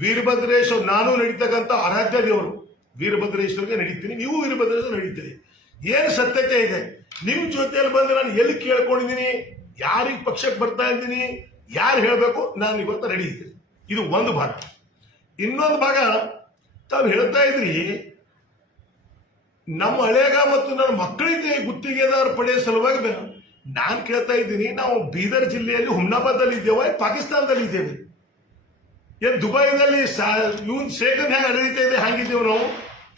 ವೀರಭದ್ರೇಶ್ವರ ನಾನು ನಡೀತಕ್ಕಂಥ ಆರಾಧ್ಯ ದೇವರು. ವೀರಭದ್ರೇಶ್ವರಿಗೆ ನಡೀತೀನಿ, ನೀವು ವೀರಭದ್ರೇಶ್ವರ ನಡೀತೀರಿ. ಏನು ಸತ್ಯತೆ ಇದೆ? ನಿಮ್ ಜೊತೆಯಲ್ಲಿ ಬಂದು ನಾನು ಎಲ್ಲಿ ಕೇಳ್ಕೊಂಡಿದ್ದೀನಿ? ಯಾರಿಗೆ ಪಕ್ಷಕ್ಕೆ ಬರ್ತಾ ಇದ್ದೀನಿ? ಯಾರು ಹೇಳಬೇಕು? ನಾನು ಇವತ್ತು ರೆಡಿ ಇದ್ದೀನಿ. ಇದು ಒಂದು ಭಾಗ. ಇನ್ನೊಂದು ಭಾಗ, ತಾವು ಹೇಳ್ತಾ ಇದ್ರಿ, ನಮ್ಮ ಹಳೇಗ ಮತ್ತು ನನ್ನ ಮಕ್ಕಳಿಗೆ ಗುತ್ತಿಗೆದಾರ ಪಡೆಯ ಸಲುವಾಗಿ ನಾನು ಕೇಳ್ತಾ ಇದ್ದೀನಿ, ನಾವು ಬೀದರ್ ಜಿಲ್ಲೆಯಲ್ಲಿ ಹುಮ್ನಾಬಾದಲ್ಲಿ ಇದ್ದೇವೆ, ಪಾಕಿಸ್ತಾನದಲ್ಲಿ ಇದ್ದೇವೆ. ಏನ್ ದುಬೈನಲ್ಲಿ ಇವನ್ ಶೇಖರ್ ಹೆಂಗ್ ನಡೀತಾ ಇದೆ ಹಂಗಿದ್ದೇವೆ ನಾವು?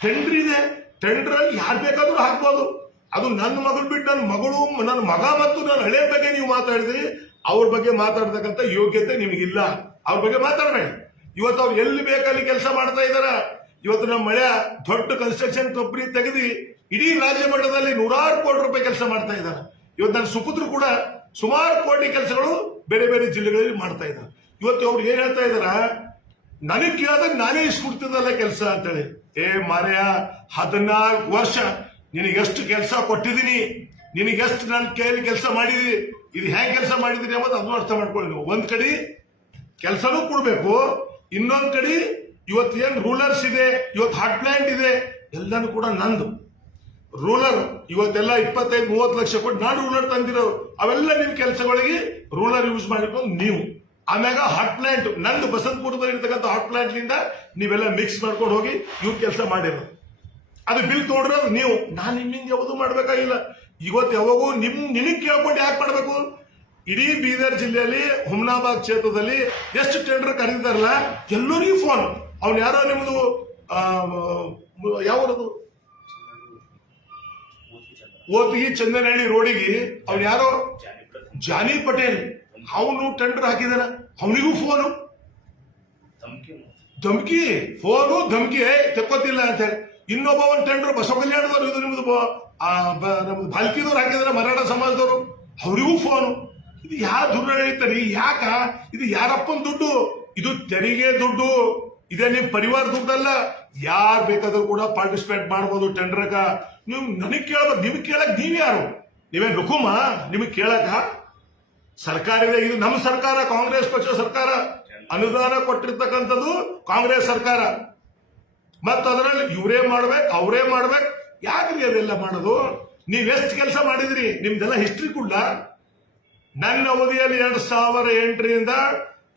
ಟೆಂಡರ್ ಇದೆ. ಟೆಂಡರ್ ಅಲ್ಲಿ ಯಾರು ಬೇಕಾದ್ರೂ ಹಾಕ್ಬೋದು. ಅದು ನನ್ನ ಮಗಳು ಬಿಟ್ಟು ನನ್ನ ಮಗಳು ನನ್ನ ಮಗ ಮತ್ತು ನನ್ನ ಹಳೆ ಬಗ್ಗೆ ನೀವು ಮಾತಾಡಿದ್ರಿ, ಅವ್ರ ಬಗ್ಗೆ ಮಾತಾಡ್ತಕ್ಕಂಥ ಯೋಗ್ಯತೆ ನಿಮಗಿಲ್ಲ. ಅವ್ರ ಬಗ್ಗೆ ಮಾತಾಡಬೇಡಿ ಇವತ್ತು ಅವ್ರು ಎಲ್ಲಿ ಬೇಕಲ್ಲಿ ಕೆಲಸ ಮಾಡ್ತಾ ಇದಾರ. ಇವತ್ತು ನಮ್ಮ ಮಳೆ, ದೊಡ್ಡ ಕನ್ಸ್ಟ್ರಕ್ಷನ್ ಕಂಪನಿ ತೆಗೆದು, ಇಡೀ ರಾಜ್ಯ ಮಟ್ಟದಲ್ಲಿ ನೂರಾರು ಕೋಟಿ ರೂಪಾಯಿ ಕೆಲಸ ಮಾಡ್ತಾ ಇದ್ದಾರೆ ಇವತ್ತು ನನ್ನ ಸುಪುತ್ರ ಕೂಡ ಸುಮಾರು ಕೋಟಿ ಕೆಲಸಗಳು ಬೇರೆ ಬೇರೆ ಜಿಲ್ಲೆಗಳಲ್ಲಿ ಮಾಡ್ತಾ ಇದ್ದಾರೆ ಇವತ್ತು ಅವ್ರು ಏನ್ ಹೇಳ್ತಾ ಇದಾರ? ನನಗೆ ಕೇಳಿದಾಗ ನಾನೇ ಇಸ್ಕೊಡ್ತಿದ್ದಲ್ಲ ಕೆಲಸ ಅಂತೇಳಿ. ಏ ಮಾರ್ಯ ಹದಿನಾಲ್ಕು ವರ್ಷ ನಿನಗೆ ಎಷ್ಟು ಕೆಲಸ ಕೊಟ್ಟಿದ್ದೀನಿ? ನಿನಗೆಷ್ಟು ನನ್ನ ಕೈಯಲ್ಲಿ ಕೆಲಸ ಮಾಡಿದೀನಿ ಇದು ಹೇಗೆ ಕೆಲಸ ಮಾಡಿದೀನಿ ಅನ್ನೋದು ಅದನ್ನು ಅರ್ಥ ಮಾಡ್ಕೊಳ್ಳಿ ನೀವು. ಒಂದ್ ಕಡೆ ಕೆಲಸನೂ ಕೊಡ್ಬೇಕು, ಇನ್ನೊಂದ್ ಕಡೆ ಇವತ್ತು ಏನ್ ರೂಲರ್ಸ್ ಇದೆ, ಇವತ್ತು ಹಾಟ್ ಪ್ಲಾಂಟ್ ಇದೆ, ಎಲ್ಲನೂ ಕೂಡ ನಂದು. ರೂಲರ್ ಇವತ್ತೆಲ್ಲ ಇಪ್ಪತ್ತೈದು, ಮೂವತ್ತು ಲಕ್ಷ ಕೊಟ್ಟು ನಾನು ರೂಲರ್ ತಂದಿರೋ ಅವೆಲ್ಲ ನಿಮ್ಮ ಕೆಲಸಗಳಿಗೆ ರೂಲರ್ ಯೂಸ್ ಮಾಡಿಕೊಂಡು ನೀವು. ಆಮ್ಯಾಗ ಹಾಟ್ ಪ್ಲಾಂಟ್ ನಂದು ಬಸಂತಪುರದಲ್ಲಿ ಇರ್ತಕ್ಕಂಥ ಹಾಟ್ ಪ್ಲಾಂಟ್ನಿಂದ ನೀವೆಲ್ಲ ಮಿಕ್ಸ್ ಮಾಡ್ಕೊಂಡು ಹೋಗಿ ಇವ್ರು ಕೆಲಸ ಮಾಡಿರೋದು. ಅದು ಬಿಲ್ ತೋಡ್ರೋದು ನೀವು. ನಾನು ನಿಮ್ಮಿಂದ ಯಾವುದು ಮಾಡಬೇಕಾಗಿಲ್ಲ. ಇವತ್ತು ಯಾವಾಗೂ ನಿಮ್, ನಿನಗೆ ಕೇಳ್ಕೊಂಡು ಯಾಕೆ ಮಾಡಬೇಕು? ಇಡೀ ಬೀದರ್ ಜಿಲ್ಲೆಯಲ್ಲಿ, ಹುಮ್ನಾಬಾದ್ ಕ್ಷೇತ್ರದಲ್ಲಿ ಎಷ್ಟು ಟೆಂಡರ್ ಕರೀತಾರಲ್ಲ ಎಲ್ಲರಿಗೂ ಫೋನ್ ಅವ್ನು ಯಾರೋ ನಿಮ್ಮದು ಯಾವ್ದು ಓತಿಗಿ ಚಂದನಹಳ್ಳಿ ರೋಡಿಗೆ. ಅವ್ನು ಯಾರೋ? ಜಾನಿ ಪಟೇಲ್. ಅವನು ಟೆಂಡರ್ ಹಾಕಿದಾನ? ಅವನಿಗೂ ಫೋನು ಧಮ್ಕಿ ಫೋನು ಧಮ್ಕಿ? ತೆಕ್ಕೋತಿಲ್ಲ ಅಂತ ಹೇಳಿ. ಇನ್ನೊಬ್ಬ ಒಂದು ಟೆಂಡರ್ ಬಸವ ಕಲ್ಯಾಣದವರು ಇದು ನಿಮ್ದು ನಮ್ದು ಬಾಲ್ಕಿದವ್ರು ಹಾಕಿದಾರೆ ಮರಾಠ ಸಮಾಜದವರು. ಅವರಿಗೂ ಫೋನು ಇದು ಯಾರು ದುಡ್ಡು ಹೇಳ್ತಾರೆ ಯಾಕ? ಇದು ಯಾರಪ್ಪನ ದುಡ್ಡು? ಇದು ತೆರಿಗೆ ದುಡ್ಡು. ಇದೇ ನಿಮ್ ಪರಿವಾರ ದುಡ್ಡಲ್ಲ. ಯಾರು ಬೇಕಾದ್ರೂ ಕೂಡ ಪಾರ್ಟಿಸಿಪೇಟ್ ಮಾಡ್ಬೋದು ಟೆಂಡರ್ಗ ನೀವು ನನಗೆ ಕೇಳ್ಬೇಕು ನಿಮ್ಗೆ ಕೇಳಕ್ ನೀವ್ ಯಾರು ನೀವೇ ನುಕುಮ ನಿಮಗ್ ಕೇಳಕ ಸರ್ಕಾರ ಇದೆ ಇದು ನಮ್ಮ ಸರ್ಕಾರ, ಕಾಂಗ್ರೆಸ್ ಪಕ್ಷದ ಸರ್ಕಾರ. ಅನುದಾನ ಕೊಟ್ಟಿರ್ತಕ್ಕಂಥದ್ದು ಕಾಂಗ್ರೆಸ್ ಸರ್ಕಾರ. ಮತ್ತು ಅದರಲ್ಲಿ ಇವರೇ ಮಾಡ್ಬೇಕು, ಅವರೇ ಮಾಡ್ಬೇಕು. ಯಾಕ್ರಿ ಅದೆಲ್ಲ ಮಾಡೋದು? ನೀವು ಎಷ್ಟು ಕೆಲಸ ಮಾಡಿದ್ರಿ? ನಿಮ್ದೆಲ್ಲ ಹಿಸ್ಟ್ರಿ ಕೂಡ. ನನ್ನ ಅವಧಿಯಲ್ಲಿ ಎರಡ್ ಸಾವಿರ ಎಂಟರಿಂದ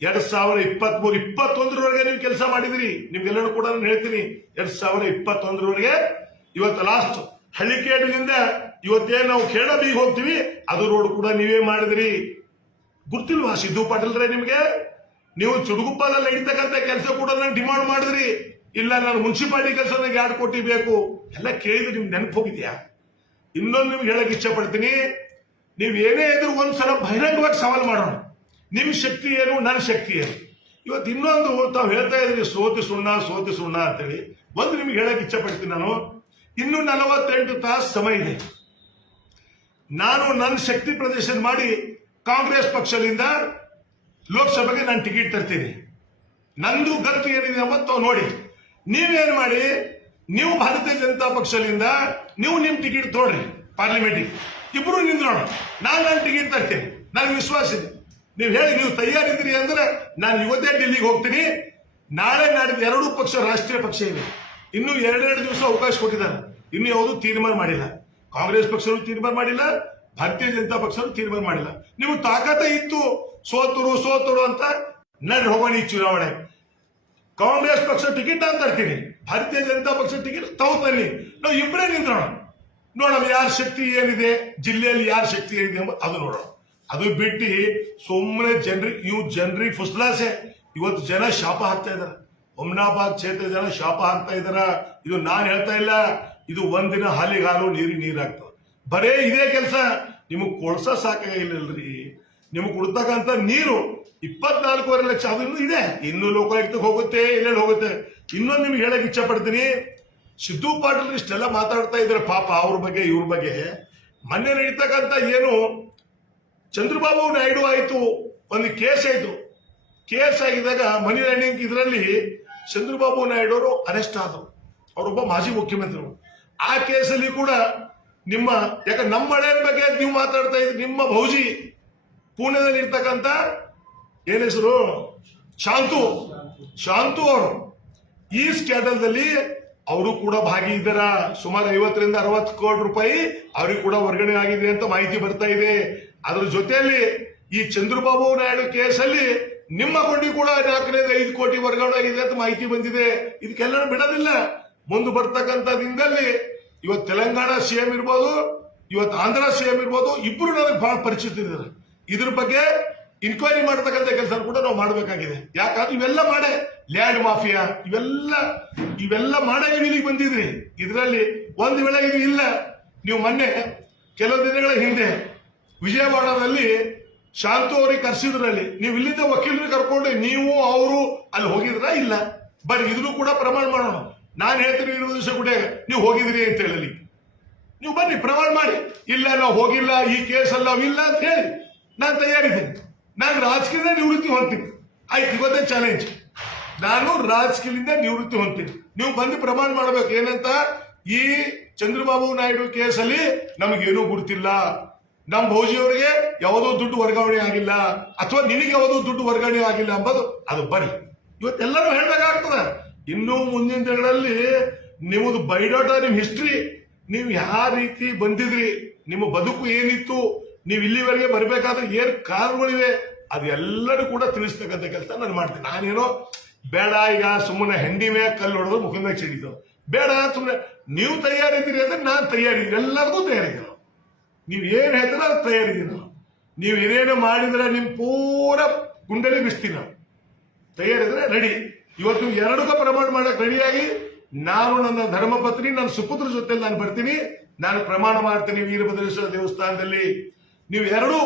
ಎರಡ್ ಸಾವಿರ ಇಪ್ಪತ್ತ್ ಮೂರು ಇಪ್ಪತ್ತೊಂದರವರೆಗೆ ನೀವು ಕೆಲಸ ಮಾಡಿದ್ರಿ. ನಿಮ್ಗೆಲ್ಲರೂ ಕೂಡ ನಾನು ಹೇಳ್ತೀನಿ, ಎರಡ್ ಸಾವಿರ ಇಪ್ಪತ್ತೊಂದರವರೆಗೆ. ಇವತ್ತು ಲಾಸ್ಟ್ ಹಳ್ಳಿಕೇಡಿನಿಂದ ಇವತ್ತೇನು ನಾವು ಕೇಳಬೀಗ ಹೋಗ್ತೀವಿ. ಅದು ರೋಡ್ ಕೂಡ ನೀವೇ ಮಾಡಿದ್ರಿ. ಗುರ್ತಿಲ್ವಾ ಸಿದ್ದು ಪಾಟೀಲ್ರೆ ನಿಮಗೆ? ನೀವು ಚುಡುಗುಪ್ಪದಲ್ಲಿ ಹಿಡಿತಕ್ಕಂಥ ಕೆಲಸ ಕೂಡ ನಾನು ಡಿಮಾಂಡ್ ಮಾಡಿದ್ರಿ. ಇಲ್ಲ, ನಾನು ಮುನ್ಸಿಪಾಲಿಟಿ ಕೆಲಸ ನನಗೆ ಎರಡು ಕೋಟಿ ಬೇಕು. ಎಲ್ಲ ಕೇಳಿದ್ರೆ ನಿಮ್ಗೆ ನೆನಪು ಹೋಗಿದ್ಯಾ ಇನ್ನೊಂದು ನಿಮ್ಗೆ ಹೇಳಕ್ ಇಚ್ಛೆ ಪಡ್ತೀನಿ ನೀವು ಏನೇ ಇದ್ರು ಒಂದ್ಸಲ ಬಹಿರಂಗವಾಗಿ ಸವಾಲು ಮಾಡೋಣ. ನಿಮ್ ಶಕ್ತಿ ಏನು ನನ್ನ ಶಕ್ತಿ ಏನು? ಇವತ್ತು ಇನ್ನೊಂದು ತಾವು ಹೇಳ್ತಾ ಇದ್ರಿ ಸೋತಿ ಸುಣ್ಣ ಸೋತಿ ಸುಣ್ಣ ಅಂತೇಳಿ. ಒಂದು ನಿಮ್ಗೆ ಹೇಳಕ್ ಇಚ್ಛೆ ಪಡ್ತೀನಿ ನಾನು. ಇನ್ನು ನಲವತ್ತೆಂಟು ತಾಸು ಸಮಯ ಇದೆ. ನಾನು ನನ್ನ ಶಕ್ತಿ ಪ್ರದರ್ಶನ ಮಾಡಿ ಕಾಂಗ್ರೆಸ್ ಪಕ್ಷದಿಂದ ಲೋಕಸಭೆಗೆ ನಾನು ಟಿಕೆಟ್ ತರ್ತೀನಿ. ನಂದು ಗತ್ತು ಏನಿದೆ ತಾವು ನೋಡಿ. ನೀವೇನ್ ಮಾಡಿ? ನೀವು ಭಾರತೀಯ ಜನತಾ ಪಕ್ಷದಿಂದ ನೀವು ನಿಮ್ಮ ಟಿಕೆಟ್ ತೋಡ್ರಿ ಪಾರ್ಲಿಮೆಂಟಿಗೆ. ಇಬ್ರು ನಿಂದ್ರೋಣ ನಾನು ನನ್ನ ಟಿಕೆಟ್ ತರ್ತೀನಿ. ನನಗೆ ವಿಶ್ವಾಸ ಇದೆ. ನೀವು ಹೇಳಿ, ನೀವು ತಯಾರಿದ್ರಿ ಅಂದ್ರೆ ನಾನು ಇವತ್ತೇ ಡೆಲ್ಲಿಗೆ ಹೋಗ್ತೀನಿ. ನಾಳೆ ನಾಡಿದ್ದು ಎರಡೂ ಪಕ್ಷ ರಾಷ್ಟ್ರೀಯ ಪಕ್ಷ ಇದೆ. ಇನ್ನೂ ಎರಡೆರಡು ದಿವಸ ಅವಕಾಶ ಕೊಟ್ಟಿದ್ದಾರೆ. ಇನ್ನು ಯಾವುದು ತೀರ್ಮಾನ ಮಾಡಿಲ್ಲ. ಕಾಂಗ್ರೆಸ್ ಪಕ್ಷರು ತೀರ್ಮಾನ ಮಾಡಿಲ್ಲ. ಭಾರತೀಯ ಜನತಾ ಪಕ್ಷರು ತೀರ್ಮಾನ ಮಾಡಿಲ್ಲ. ನೀವು ತಾಕತ ಇತ್ತು, ಸೋತರು ಸೋತರು ಅಂತ ನಡ್ರಿ, ಹೋಗೋಣ ಈ ಚುನಾವಣೆ. ಕಾಂಗ್ರೆಸ್ ಪಕ್ಷ ಟಿಕೆಟ್ ಅಂತ ತರ್ತೀನಿ ಭಾರತೀಯ ಜನತಾ ಪಕ್ಷ ಟಿಕೆಟ್ ತಗೋತೀನಿ ನಾವು ಇಬ್ಬರೇ ನಿಂತ್ರೋಣ. ನೋಡೋಣ ಯಾರ ಶಕ್ತಿ ಏನಿದೆ, ಜಿಲ್ಲೆಯಲ್ಲಿ ಯಾರ ಶಕ್ತಿ ಏನಿದೆ ಅದು ನೋಡೋಣ. ಅದು ಬಿಟ್ಟು ಸುಮ್ಮನೆ ಜನರಿಗೆ ಇವು ಜನರಿಗೆ ಫುಸ್ಲಾಸೆ. ಇವತ್ತು ಜನ ಶಾಪ ಹಾಕ್ತಾ ಇದಾರೆ. ಒಮ್ನಾಬಾದ್ ಕ್ಷೇತ್ರ ಜನ ಶಾಪ ಹಾಕ್ತಾ ಇದಾರ. ಇದು ನಾನ್ ಹೇಳ್ತಾ ಇಲ್ಲ. ಇದು ಒಂದಿನ ಹಾಲಿಗಾಲು, ನೀರಿಗೆ ನೀರ್ ಹಾಕ್ತದೆ ಬರೇ ಇದೇ ಕೆಲಸ. ನಿಮಗೆ ಕೊಡ್ಸ ಸಾಕಾಗಿಲ್ಲಲ್ರಿ ನಿಮಗೆ ಕೊಡ್ತಕ್ಕಂಥ ನೀರು ಇಪ್ಪತ್ನಾಲ್ಕೂವರೆ ಲಕ್ಷ ಇನ್ನೂ ಇದೆ. ಇನ್ನು ಲೋಕಾಯುಕ್ತಕ್ಕೆ ಹೋಗುತ್ತೆ, ಎಲ್ಲೆಲ್ಲಿ ಹೋಗುತ್ತೆ? ಇನ್ನೊಂದು ನಿಮ್ಗೆ ಹೇಳಕ್ ಇಚ್ಛೆ ಪಡ್ತೀನಿ ಸಿದ್ದು ಪಾಟೀಲ್ ಇಷ್ಟೆಲ್ಲ ಮಾತಾಡ್ತಾ ಇದ್ರೆ ಪಾಪ ಅವ್ರ ಬಗ್ಗೆ, ಇವ್ರ ಬಗ್ಗೆ. ಮೊನ್ನೆ ನಡೀತಕ್ಕಂಥ ಏನು, ಚಂದ್ರಬಾಬು ನಾಯ್ಡು ಆಯಿತು, ಒಂದು ಕೇಸ್ ಆಯಿತು. ಕೇಸ್ ಆಗಿದಾಗ ಮನಿ ಲ್ಯಾಂಡಿಂಗ್ ಇದರಲ್ಲಿ ಚಂದ್ರಬಾಬು ನಾಯ್ಡು ಅವರು ಅರೆಸ್ಟ್ ಆದರು. ಅವರೊಬ್ಬ ಮಾಜಿ ಮುಖ್ಯಮಂತ್ರಿ. ಆ ಕೇಸಲ್ಲಿ ಕೂಡ ನಿಮ್ಮ, ಯಾಕೆ ನಮ್ಮ ಹಳೆಯ ಬಗ್ಗೆ ನೀವು ಮಾತಾಡ್ತಾ ಇದ್ರಿ, ನಿಮ್ಮ ಭೌಜಿ ಪುಣೆದಲ್ಲಿ ಇರ್ತಕ್ಕಂಥ ಏನ್ ಹೆಸರು? ಶಾಂತು. ಶಾಂತು ಅವರು. ಈ ಸ್ಕ್ಯಾಂಡಲ್ದಲ್ಲಿ ಅವರು ಕೂಡ ಭಾಗಿ ಇದ್ದಾರ ಸುಮಾರು ಐವತ್ತರಿಂದ ಅರವತ್ತು ಕೋಟಿ ರೂಪಾಯಿ ಅವ್ರಿಗೆ ಕೂಡ ವರ್ಗಣೆ ಆಗಿದೆ ಅಂತ ಮಾಹಿತಿ ಬರ್ತಾ ಇದೆ. ಅದರ ಜೊತೆಯಲ್ಲಿ ಈ ಚಂದ್ರಬಾಬು ನಾಯ್ಡು ಕೇಸಲ್ಲಿ ನಿಮ್ಮ ಕೊಂಡಿ ಕೂಡ ನಾಲ್ಕರಿಂದ ಐದು ಕೋಟಿ ವರ್ಗಾವಣೆ ಆಗಿದೆ ಅಂತ ಮಾಹಿತಿ ಬಂದಿದೆ. ಇದಕ್ಕೆಲ್ಲರೂ ಬಿಡೋದಿಲ್ಲ. ಮುಂದೆ ಬರ್ತಕ್ಕಂಥ ದಿನದಲ್ಲಿ ಇವತ್ತು ತೆಲಂಗಾಣ ಸಿಎಂ ಇರ್ಬೋದು, ಇವತ್ತು ಆಂಧ್ರ ಸಿಎಂ ಇರ್ಬೋದು ಇಬ್ಬರು ನನಗೆ ಬಹಳ ಪರಿಚಿತ ಇದ್ದಾರೆ. ಇದ್ರ ಬಗ್ಗೆ ಇನ್ಕ್ವೈರಿ ಮಾಡ್ತಕ್ಕಂಥ ಕೆಲಸ ಕೂಡ ನಾವು ಮಾಡಬೇಕಾಗಿದೆ. ಯಾಕಂದ್ರೆ ಇವೆಲ್ಲ ಮಾಡೆ, ಲ್ಯಾಂಡ್ ಮಾಫಿಯಾ, ಇವೆಲ್ಲ ಇವೆಲ್ಲ ಮಾಡೇ ನೀವು ಇಲ್ಲಿಗೆ ಬಂದಿದ್ರಿ. ಇದರಲ್ಲಿ ಒಂದು ವೇಳೆ ಇದು ಇಲ್ಲ, ನೀವು ಮೊನ್ನೆ ಕೆಲವು ದಿನಗಳ ಹಿಂದೆ ವಿಜಯವಾಡದಲ್ಲಿ ಶಾಂತು ಅವ್ರಿಗೆ ಕರೆಸಿದ್ರಲ್ಲಿ. ನೀವು ಇಲ್ಲಿಂದ ವಕೀಲರಿಗೆ ಕರ್ಕೊಂಡು ನೀವು, ಅವರು ಅಲ್ಲಿ ಹೋಗಿದ್ರಾ ಇಲ್ಲ? ಬರೀ ಇದನ್ನು ಕೂಡ ಪ್ರಮಾಣ ಮಾಡೋಣ. ನಾನು ಹೇಳ್ತೀನಿ ಇರುವ ದಿವಸ ಕೂಡ ನೀವು ಹೋಗಿದ್ರಿ ಅಂತ ಹೇಳಲಿ. ನೀವು ಬನ್ನಿ, ಪ್ರಮಾಣ ಮಾಡಿ. ಇಲ್ಲ, ನಾವು ಹೋಗಿಲ್ಲ, ಈ ಕೇಸಲ್ಲಿ ನಾವು ಇಲ್ಲ ಅಂತ ಹೇಳಿ. ನಾನು ತಯಾರಿದ್ದೀನಿ. ನಾನು ರಾಜಕೀಯದಿಂದ ನಿವೃತ್ತಿ ಹೊಂತೀನಿ ಆಯ್ತು, ಇವತ್ತೇ ಚಾಲೆಂಜ್ ನಾನು ರಾಜಕೀಯದಿಂದ ನಿವೃತ್ತಿ ಹೊಂತೀನಿ ನೀವು ಬಂದು ಪ್ರಮಾಣ ಮಾಡಬೇಕು. ಏನಂತ? ಈ ಚಂದ್ರಬಾಬು ನಾಯ್ಡು ಕೇಸಲ್ಲಿ ನಮಗೇನೂ ಗುರುತಿಲ್ಲ. ನಮ್ಮ ಭೋಜಿಯವರಿಗೆ ಯಾವುದೋ ದುಡ್ಡು ವರ್ಗಾವಣೆ ಆಗಿಲ್ಲ. ಅಥವಾ ನಿನಗೆ ಯಾವುದೋ ದುಡ್ಡು ವರ್ಗಾವಣೆ ಆಗಿಲ್ಲ ಅಂಬೋದು, ಅದು ಬರೀ ಇವತ್ತೆಲ್ಲರೂ ಹೇಳ್ಬೇಕಾಗ್ತದ. ಇನ್ನು ಮುಂದಿನ ದಿನಗಳಲ್ಲಿ ನಿಮ್ಮದು ಬೈಡೋಟ, ನಿಮ್ ಹಿಸ್ಟ್ರಿ ನೀವು ಯಾವ ರೀತಿ ಬಂದಿದ್ರಿ, ನಿಮ್ಮ ಬದುಕು ಏನಿತ್ತು, ನೀವು ಇಲ್ಲಿವರೆಗೆ ಬರಬೇಕಾದ್ರೆ ಏನ್ ಕಾರಣಗಳಿವೆ ಅದೆಲ್ಲರೂ ಕೂಡ ತಿಳಿಸ್ತಕ್ಕಂಥ ಕೆಲಸ ನಾನು ಮಾಡ್ತೀನಿ. ನಾನೇನೋ ಬೇಡ, ಈಗ ಸುಮ್ಮನೆ ಹೆಂಡಿ ಮೇಲೆ ಕಲ್ಲು ಹೊಡೆದು ಮುಖದ ಸಿಡಿತು ಬೇಡ ಸುಮ್ಮನೆ ನೀವು ತಯಾರಿದ್ದೀರಿ ಅಂದ್ರೆ ನಾನು ತಯಾರಿದ್ದೀನಿ. ಎಲ್ಲರಿಗೂ ತಯಾರಿದ್ದೀನಿ. ನೀವು ಏನ್ ಹೇಳ್ತೀರ ಅದು ತಯಾರಿದ್ದೀನಿ ನೀವು ಏನೇನು ಮಾಡಿದ್ರೆ ನಿಮ್ ಪೂರ ಗುಂಡಲಿ ಬಿಸ್ತೀನಿ ನಾವು ತಯಾರಿದ್ರೆ ರೆಡಿ ಇವತ್ತು ಎರಡಕ್ಕೂ ಪ್ರಮಾಣ ಮಾಡಕ್ ರೆಡಿಯಾಗಿ ನಾನು ನನ್ನ ಧರ್ಮಪತ್ನಿ, ನನ್ನ ಸುಪುತ್ರ ಜೊತೆ ನಾನು ಬರ್ತೀನಿ. ನಾನು ಪ್ರಮಾಣ ಮಾಡ್ತೀನಿ ವೀರಭದ್ರೇಶ್ವರ ದೇವಸ್ಥಾನದಲ್ಲಿ. ನೀವು ಎರಡು,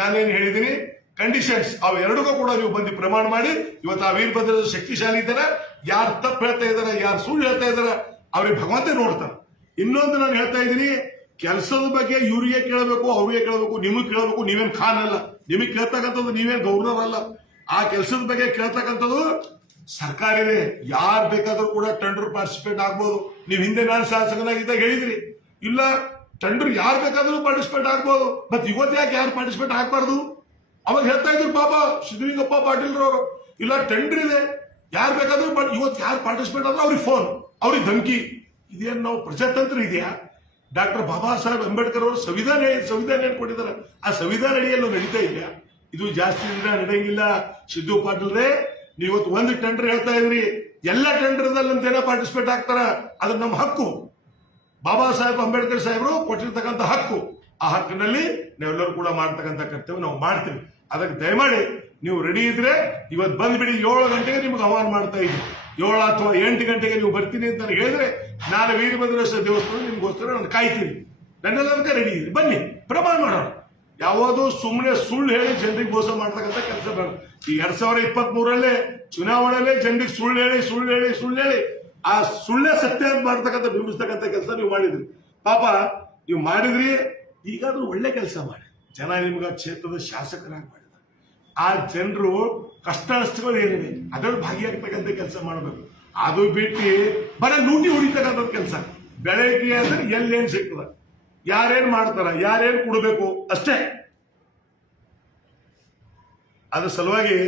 ನಾನೇನು ಹೇಳಿದ್ದೀನಿ ಕಂಡೀಷನ್ಸ್ ಅವು ಎರಡಕ್ಕೂ ಕೂಡ ನೀವು ಬಂದು ಪ್ರಮಾಣ ಮಾಡಿ. ಇವತ್ತು ಆ ವೀರಭದ್ರೇಶ್ವರ ಶಕ್ತಿಶಾಲಿ ಇದ್ದಾರೆ ಯಾರು ತಪ್ಪು ಹೇಳ್ತಾ ಇದ್ದಾರೆ ಯಾರು ಸುಳ್ಳು ಹೇಳ್ತಾ ಇದ್ದಾರೆ ಅವ್ರಿಗೆ ಭಗವಂತ ನೋಡ್ತಾರೆ ಇನ್ನೊಂದು ನಾನು ಹೇಳ್ತಾ ಇದ್ದೀನಿ, ಕೆಲಸದ ಬಗ್ಗೆ ಇವ್ರಿಗೆ ಕೇಳಬೇಕು, ಅವ್ರಿಗೆ ಕೇಳಬೇಕು, ನಿಮಗೆ ಕೇಳಬೇಕು, ನೀವೇನ್ ಖಾನ್ ಅಲ್ಲ. ನಿಮಗೆ ಕೇಳ್ತಕ್ಕಂಥದ್ದು ನೀವೇನ್ ಗೌರ್ನರ್ ಅಲ್ಲ. ಆ ಕೆಲಸದ ಬಗ್ಗೆ ಕೇಳ್ತಕ್ಕಂಥದ್ದು ಸರ್ಕಾರ ಇದೆ ಯಾರು ಬೇಕಾದರೂ ಕೂಡ ಟೆಂಡರ್ ಪಾರ್ಟಿಸಿಪೇಟ್ ಆಗ್ಬೋದು. ನೀವು ಹಿಂದೆ ನಾನು ಶಾಸಕನಾಗಿದ್ದಾಗ ಹೇಳಿದ್ರಿ. ಇಲ್ಲ ಟೆಂಡರ್ ಯಾರು ಬೇಕಾದರೂ ಪಾರ್ಟಿಸಿಪೇಟ್ ಆಗ್ಬೋದು. ಮತ್ತೆ ಇವತ್ತು ಯಾಕೆ ಯಾರು ಪಾರ್ಟಿಸಿಪೇಟ್ ಆಗ್ಬಾರ್ದು? ಅವಾಗ ಹೇಳ್ತಾ ಇದ್ರು ಪಾಪ ಸಿದ್ದಲಿಂಗಪ್ಪ ಪಾಟೀಲ್ರವರು. ಇಲ್ಲ ಟೆಂಡರ್ ಇದೆ. ಯಾರು ಬೇಕಾದರೂ ಪಾರ್ಟಿ- ಇವತ್ತು ಯಾರು ಪಾರ್ಟಿಸಿಪೇಟ್ ಆದ್ರೂ ಅವ್ರಿಗೆ ಫೋನ್ ಅವ್ರಿಗೆ ಧಮಕಿ. ಇದೇನು ನಾವು ಪ್ರಜಾತಂತ್ರ ಇದೆಯಾ? ಡಾಕ್ಟರ್ ಬಾಬಾ ಸಾಹೇಬ್ ಅಂಬೇಡ್ಕರ್ ಅವರು ಸಂವಿಧಾನ ಸಂವಿಧಾನ ಏನ್ ಕೊಟ್ಟಿದ್ದಾರೆ ಆ ಸಂವಿಧಾನ ಅಡಿಯಲ್ಲಿ ನಡೀತಾ ಇದೆಯಾ? ಇದು ಜಾಸ್ತಿ ದಿನ ನಡೆಯಂಗಿಲ್ಲ. ಸಿದ್ದು ಪಾಟೀಲ್ರೇ ನೀವು ಇವತ್ತು ಒಂದು ಟೆಂಡರ್ ಹೇಳ್ತಾ ಇದ್ರಿ, ಎಲ್ಲ ಟೆಂಡರ್ದಲ್ಲಿ ಅಂತ ಏನೋ ಪಾರ್ಟಿಸಿಪೇಟ್ ಆಗ್ತಾರ ಅದು ನಮ್ಮ ಹಕ್ಕು. ಬಾಬಾ ಸಾಹೇಬ್ ಅಂಬೇಡ್ಕರ್ ಸಾಹೇಬರು ಕೊಟ್ಟಿರ್ತಕ್ಕಂಥ ಹಕ್ಕು. ಆ ಹಕ್ಕಿನಲ್ಲಿ ನಾವೆಲ್ಲರೂ ಕೂಡ ಮಾಡ್ತಕ್ಕಂಥ ಕರ್ತವ್ಯ ನಾವು ಮಾಡ್ತೀವಿ. ಅದಕ್ಕೆ ದಯಮಾಡಿ, ನೀವು ರೆಡಿ ಇದ್ರೆ ಇವತ್ತು ಬಂದ್ಬಿಡಿ, ಏಳು ಗಂಟೆಗೆ ನಿಮ್ಗೆ ಆಹ್ವಾನ ಮಾಡ್ತಾ ಇದ್ದೀವಿ ಏಳು ಅಥವಾ ಎಂಟು ಗಂಟೆಗೆ ನೀವು ಬರ್ತೀನಿ ಅಂತ ಹೇಳಿದ್ರೆ ನಾನು ವೀರಭದ್ರೇಶ್ವರ ದೇವಸ್ಥಾನ ನಿಮ್ಗೋಸ್ಕರ ನಾನು ಕಾಯ್ತೀನಿ. ನನ್ನೆಲ್ಲದಕ್ಕೆ ರೆಡಿ ಇದೆ ಬನ್ನಿ, ಪ್ರಮಾಣ ಮಾಡೋಣ. ಯಾವುದೋ ಸುಮ್ಮನೆ ಸುಳ್ಳು ಹೇಳಿ ಜನರಿಗೆ ಮೋಸ ಮಾಡ್ತಕ್ಕಂಥ ಕೆಲಸ ಬೇಡ. ಈ ಎರಡ್ ಸಾವಿರದ ಇಪ್ಪತ್ತ್ ಮೂರಲ್ಲೇ ಚುನಾವಣೆಯಲ್ಲೇ ಜನರಿಗೆ ಸುಳ್ಳು ಹೇಳಿ ಸುಳ್ಳು ಹೇಳಿ ಸುಳ್ಳು ಹೇಳಿ ಆ ಸುಳ್ಳೇ ಸತ್ಯ ಮಾಡ್ತಕ್ಕಂಥ, ಬಿಂಬಿಸ್ತಕ್ಕಂಥ ಕೆಲಸ ನೀವು ಮಾಡಿದ್ರಿ. ಪಾಪ ನೀವು ಮಾಡಿದ್ರಿ, ಈಗಾದ್ರೂ ಒಳ್ಳೆ ಕೆಲಸ ಮಾಡಿ. ಜನ ನಿಮ್ಗೆ ಆ ಕ್ಷೇತ್ರದ ಶಾಸಕರಾಗಿ ಮಾಡಿದ ಆ ಜನರು ಕಷ್ಟ ನಷ್ಟಗಳು ಏನಿವೆ ಅದರಲ್ಲಿ ಭಾಗಿಯಾಗ್ತಕ್ಕಂಥ ಕೆಲಸ ಮಾಡಬೇಕು. ಅದು ಬಿಟ್ಟು ಬರೀ ಲೂಟಿ ಹೊಡಿತಕ್ಕಂಥದ್ದು ಕೆಲಸ. ಬೆಳಗ್ಗೆ ಅಂದ್ರೆ ಎಲ್ಲೇನು ಸಿಗ್ತದ? ಯಾರೇನ್ ಮಾಡ್ತಾರ, ಯಾರೇನ್ ಕೊಡಬೇಕು, ಅಷ್ಟೇ. ಅದ್ರ ಸಲುವಾಗಿ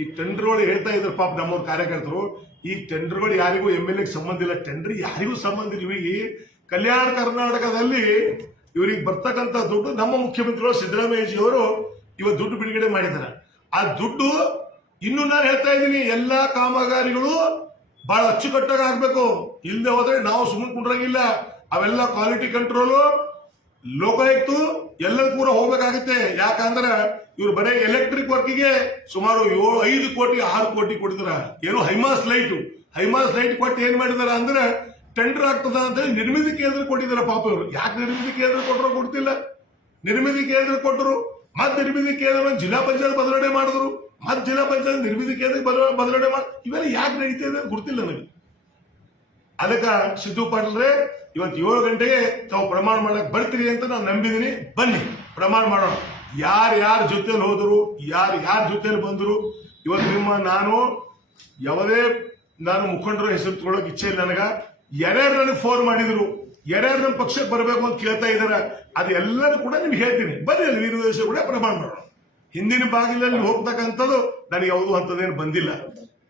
ಈ ಟೆಂಡರ್ಗಳು ಹೇಳ್ತಾ ಇದ್ರು ಪಾಪ ನಮ್ಮವ್ರ ಕಾರ್ಯಕರ್ತರು, ಈ ಟೆಂಡರ್ಗಳು ಯಾರಿಗೂ ಎಂ ಎಲ್ ಎಗೆ ಸಂಬಂಧ ಇಲ್ಲ. ಟೆಂಡರ್ ಯಾರಿಗೂ ಸಂಬಂಧ ಇಲ್ಲ. ಇವರಿಗೆ ಕಲ್ಯಾಣ ಕರ್ನಾಟಕದಲ್ಲಿ ಇವರಿಗೆ ಬರ್ತಕ್ಕಂತ ದುಡ್ಡು ನಮ್ಮ ಮುಖ್ಯಮಂತ್ರಿಗಳು ಸಿದ್ದರಾಮಯ್ಯಜಿ ಅವರು ಇವತ್ತು ದುಡ್ಡು ಬಿಡುಗಡೆ ಮಾಡಿದ್ದಾರೆ. ಆ ದುಡ್ಡು ಇನ್ನು ನಾನು ಹೇಳ್ತಾ ಇದ್ದೀನಿ, ಎಲ್ಲಾ ಕಾಮಗಾರಿಗಳು ಬಹಳ ಅಚ್ಚುಕಟ್ಟಾಗಿ ಆಗ್ಬೇಕು. ಇಲ್ಲದೆ ಹೋದ್ರೆ ನಾವು ಸುಮ್ಮನೆ ಕುಂಡ್ರಂಗಿಲ್ಲ. ಅವೆಲ್ಲ ಕ್ವಾಲಿಟಿ ಕಂಟ್ರೋಲು ಲೋಕಾಯುಕ್ತು ಎಲ್ಲರೂ ಕೂಡ ಹೋಗ್ಬೇಕಾಗುತ್ತೆ. ಯಾಕಂದ್ರೆ ಇವ್ರು ಬರೀ ಎಲೆಕ್ಟ್ರಿಕ್ ವರ್ಕಿಗೆ ಸುಮಾರು ಏಳು, ಐದು ಕೋಟಿ, ಆರು ಕೋಟಿ ಕೊಡ್ತಾರೆ. ಏನು ಹೈಮಾಸ್ ಲೈಟ್. ಹೈಮಾಸ್ ಲೈಟ್ ಕೊಟ್ಟು ಏನ್ ಮಾಡಿದಾರ ಅಂದ್ರೆ ಟೆಂಡರ್ ಆಗ್ತದ ಅಂತ ಹೇಳಿ ನಿರ್ಮಿತಿ ಕೇಂದ್ರ ಕೊಟ್ಟಿದ್ದಾರೆ ಪಾಪ ಇವರು. ಯಾಕೆ ನಿರ್ಮಿತಿ ಕೇಂದ್ರ ಕೊಟ್ಟರು ಕೊಡ್ತಿಲ್ಲ ನಿರ್ಮಿತಿ ಕೇಂದ್ರ ಕೊಟ್ಟರು ಮತ್ತೆ ನಿರ್ಮಿತಿ ಕೇಂದ್ರ ಜಿಲ್ಲಾ ಪಂಚಾಯತ್ ಬದಲಾವಣೆ ಮಾಡಿದ್ರು. ಮತ್ ಜಿಲ್ಲಾ ಪಂಚಾಯತ್ ಕೇಂದ್ರ ಬದಲಾವಣೆ ಮಾಡಿ ಇವೆಲ್ಲ ಯಾಕೆ ನಡೀತಾ ಇದೆ ಗೊತ್ತಿಲ್ಲ ನನಗೆ ಅದಕ್ಕೆ ಸಿದ್ದು ಪಾಟೀಲ್ರೆ, ಇವತ್ತು ಏಳು ಗಂಟೆಗೆ ತಾವು ಪ್ರಮಾಣ ಮಾಡಕ್ ಬರ್ತೀರಿ ಅಂತ ನಾನು ನಂಬಿದೀನಿ. ಬನ್ನಿ, ಪ್ರಮಾಣ ಮಾಡೋಣ. ಯಾರು ಯಾರ ಜೊತೆಲಿ ಹೋದರು, ಯಾರು ಯಾರ ಜೊತೆಲಿ ಬಂದರು, ಇವತ್ತು ನಿಮ್ಮ ನಾನು, ಯಾವುದೇ ನಾನು ಮುಖಂಡರು ಹೆಸರು ತಗೊಳಕ್ ಇಚ್ಛೆ ಇಲ್ಲ ನನಗ. ಯಾರ್ಯಾರು ನನಗೆ ಫೋನ್ ಮಾಡಿದ್ರು, ಯಾರ್ಯಾರು ನಮ್ಮ ಪಕ್ಷಕ್ಕೆ ಬರಬೇಕು ಅಂತ ಕೇಳ್ತಾ ಇದ್ದಾರೆ ಅದೆಲ್ಲರೂ ಕೂಡ ನಿಮ್ಗೆ ಹೇಳ್ತೀನಿ. ಬನ್ನಿ ಅಲ್ಲಿ ಕೂಡ ಪ್ರಮಾಣ ಮಾಡೋಣ. ಹಿಂದಿನ ಬಾಗಿಲಲ್ಲಿ ಹೋಗ್ತಕ್ಕಂಥದ್ದು ನನಗೆ ಯಾವುದು ಅಂತದೇನು ಬಂದಿಲ್ಲ.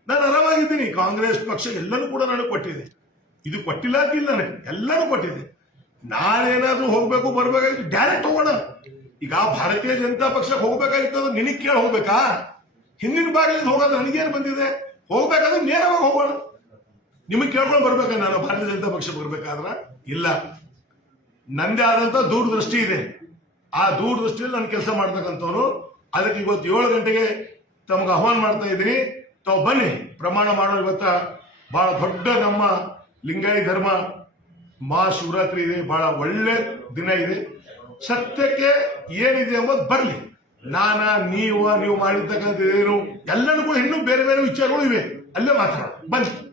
ನಾನು ಆರಾಮಾಗಿದ್ದೀನಿ. ಕಾಂಗ್ರೆಸ್ ಪಕ್ಷ ಎಲ್ಲನೂ ಕೂಡ ನನಗೆ ಕೊಟ್ಟಿದೆ. ಇದು ಕೊಟ್ಟಿಲ್ಲ ಅಂತಿಲ್ಲ ನನಗೆ. ಎಲ್ಲರೂ ಕೊಟ್ಟಿದೆ. ನಾನೇನಾದ್ರೂ ಹೋಗ್ಬೇಕು, ಬರ್ಬೇಕಾಗಿತ್ತು ಡೈರೆಕ್ಟ್ ಹೋಗೋಣ. ಈಗ ಭಾರತೀಯ ಜನತಾ ಪಕ್ಷಕ್ಕೆ ಹೋಗ್ಬೇಕಾಗಿತ್ತು ನಿನಗೆ ಕೇಳಿ ಹೋಗ್ಬೇಕಾ? ಹಿಂದಿನ ಬಾಗಿಲಿಂದ ಹೋಗೋದು ನನಗೇನು ಬಂದಿದೆ? ಹೋಗ್ಬೇಕಾದ್ರೆ ನೇರವಾಗಿ ಹೋಗೋಣ. ನಿಮಗೆ ಕೇಳ್ಕೊಂಡು ಬರ್ಬೇಕಾ ನಾನು? ಭಾರತೀಯ ಜನತಾ ಪಕ್ಷಕ್ಕೆ ಬರ್ಬೇಕಾದ್ರ? ಇಲ್ಲ. ನಂದೇ ಆದಂತ ದೂರದೃಷ್ಟಿ ಇದೆ. ಆ ದೂರದೃಷ್ಟಿಯಲ್ಲಿ ನಾನು ಕೆಲಸ ಮಾಡ್ತಕ್ಕಂಥವ್ರು ಅದಕ್ಕೆ ಇವತ್ತು ಏಳು ಗಂಟೆಗೆ ತಮಗೆ ಆಹ್ವಾನ ಮಾಡ್ತಾ ಇದ್ದೀನಿ. ತಾವು ಬನ್ನಿ. ಪ್ರಮಾಣ ಮಾಡೋ ಇವತ್ತ ಬಹಳ ದೊಡ್ಡ ನಮ್ಮ ಲಿಂಗಾಯಿ ಧರ್ಮ ಮಹಾಶಿವರಾತ್ರಿ ಇದೆ. ಬಹಳ ಒಳ್ಳೆ ದಿನ ಇದೆ. ಸತ್ಯಕ್ಕೆ ಏನಿದೆ ಅವತ್ತು ಬರಲಿ. ನಾನ ನೀವು ನೀವು ಮಾಡಿರ್ತಕ್ಕಂಥ ಏನು ಎಲ್ಲರಿಗೂ ಇನ್ನೂ ಬೇರೆ ಬೇರೆ ವಿಚಾರಗಳು ಇವೆ. ಅಲ್ಲೇ ಮಾತಾಡೋಣ. ಬನ್ನಿ.